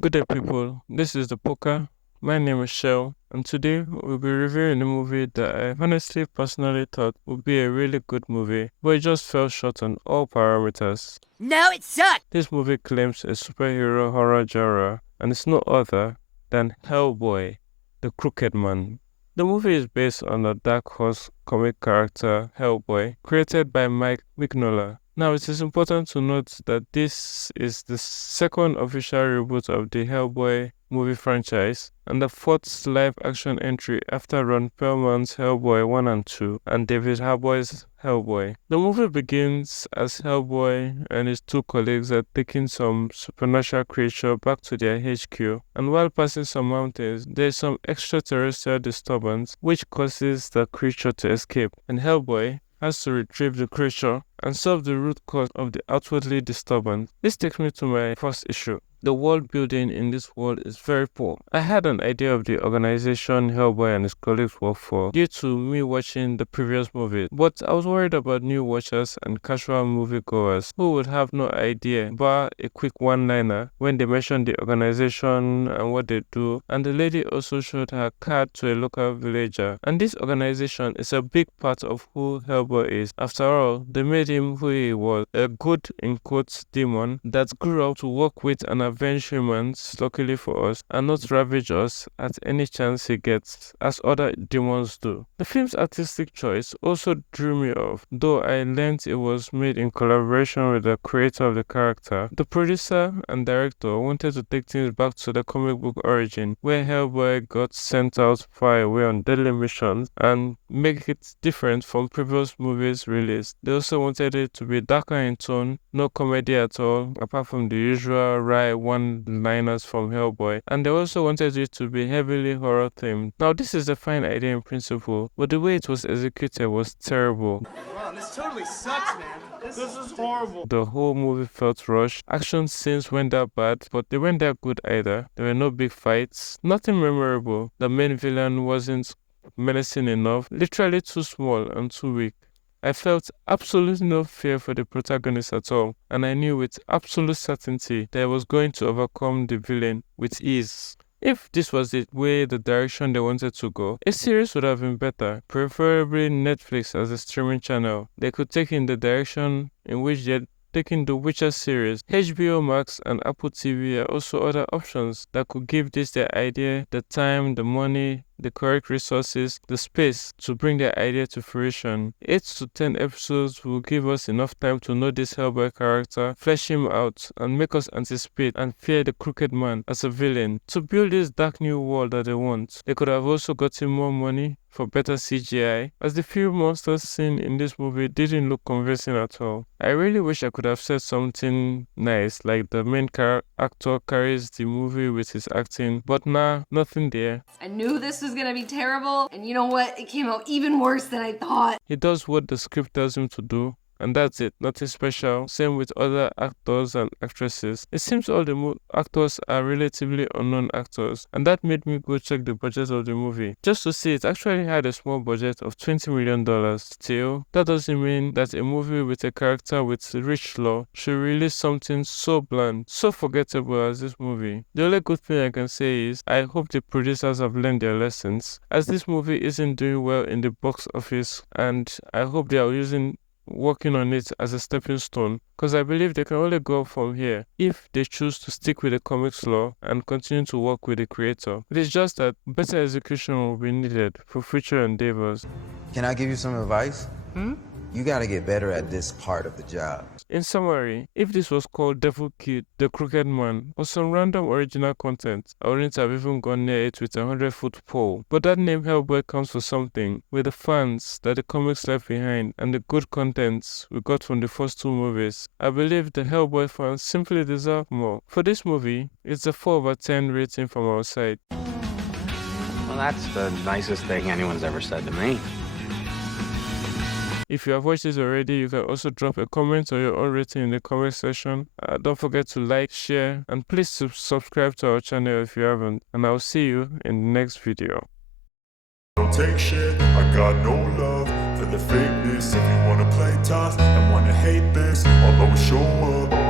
Good day, people. This is the Pokka. My name is Shell, and today we'll be reviewing a movie that I honestly personally thought would be a really good movie, but it just fell short on all parameters. No, it sucked! This movie claims a superhero horror genre, and it's no other than Hellboy, the Crooked Man. The movie is based on the Dark Horse comic character Hellboy, created by Mike Mignola. Now, it is important to note that this is the second official reboot of the Hellboy movie franchise and the fourth live-action entry after Ron Perlman's Hellboy 1 and 2 and David Harbour's Hellboy. The movie begins as Hellboy and his two colleagues are taking some supernatural creature back to their HQ, and while passing some mountains, there is some extraterrestrial disturbance which causes the creature to escape, and Hellboy has to retrieve the creature and solve the root cause of the outwardly disturbance. This takes me to my first issue. The world building in this world is very poor. I had an idea of the organization Hellboy and his colleagues work for due to me watching the previous movie, but I was worried about new watchers and casual moviegoers who would have no idea bar a quick one-liner when they mention the organization and what they do, and the lady also showed her card to a local villager. And this organization is a big part of who Hellboy is. After all, they made him who he was, a good in quotes demon that grew up to work with and avenge humans, luckily for us, and not ravage us at any chance he gets, as other demons do. The film's artistic choice also drew me off, though I learned it was made in collaboration with the creator of the character. The producer and director wanted to take things back to the comic book origin, where Hellboy got sent out far away on deadly missions, and make it different from previous movies released. They also wanted it to be darker in tone, no comedy at all, apart from the usual wry one-liners from Hellboy, and they also wanted it to be heavily horror themed. Now, this is a fine idea in principle, but the way it was executed was terrible. Wow, this totally sucks, man. This is horrible. The whole movie felt rushed. Action scenes weren't that bad, but they weren't that good either. There were no big fights, nothing memorable. The main villain wasn't menacing enough, literally too small and too weak. I felt absolutely no fear for the protagonist at all, and I knew with absolute certainty that I was going to overcome the villain with ease. If this was the way the direction they wanted to go, a series would have been better, preferably Netflix as a streaming channel. They could take in the direction in which they're taking the Witcher series. HBO Max and Apple TV are also other options that could give this their idea, the time, the money, the correct resources, the space to bring their idea to fruition. 8 to 10 episodes will give us enough time to know this Hellboy character, flesh him out, and make us anticipate and fear the Crooked Man as a villain. To build this dark new world that they want, they could have also gotten more money for better CGI, as the few monsters seen in this movie didn't look convincing at all. I really wish I could have said something nice, like the main actor carries the movie with his acting, but nah, nothing there. I knew this was gonna be terrible, and you know what? It came out even worse than I thought. He does what the script tells him to do, and that's it, nothing special. Same with other actors and actresses. It seems all the actors are relatively unknown actors, and that made me go check the budget of the movie, just to see it actually had a small budget of $20 million. Still, that doesn't mean that a movie with a character with rich lore should release something so bland, so forgettable as this movie. The only good thing I can say is, I hope the producers have learned their lessons, as this movie isn't doing well in the box office, and I hope they are working on it as a stepping stone, because I believe they can only go from here if they choose to stick with the comics lore and continue to work with the creator. It is just that better execution will be needed for future endeavors. Can I give you some advice? You gotta get better at this part of the job. In summary, if this was called Devil Kid, the Crooked Man, or some random original content, I wouldn't have even gone near it with a 100-foot pole. But that name Hellboy counts for something, with the fans that the comics left behind and the good contents we got from the first two movies. I believe the Hellboy fans simply deserve more. For this movie, it's a 4/10 rating from our side. Well, that's the nicest thing anyone's ever said to me. If you have watched this already, you can also drop a comment or your own rating in the comment section. Don't forget to like, share, and please subscribe to our channel if you haven't. And I'll see you in the next video. Don't take shit, I got no love for the fakeness. If you wanna play tough and wanna hate this, I'll always show up.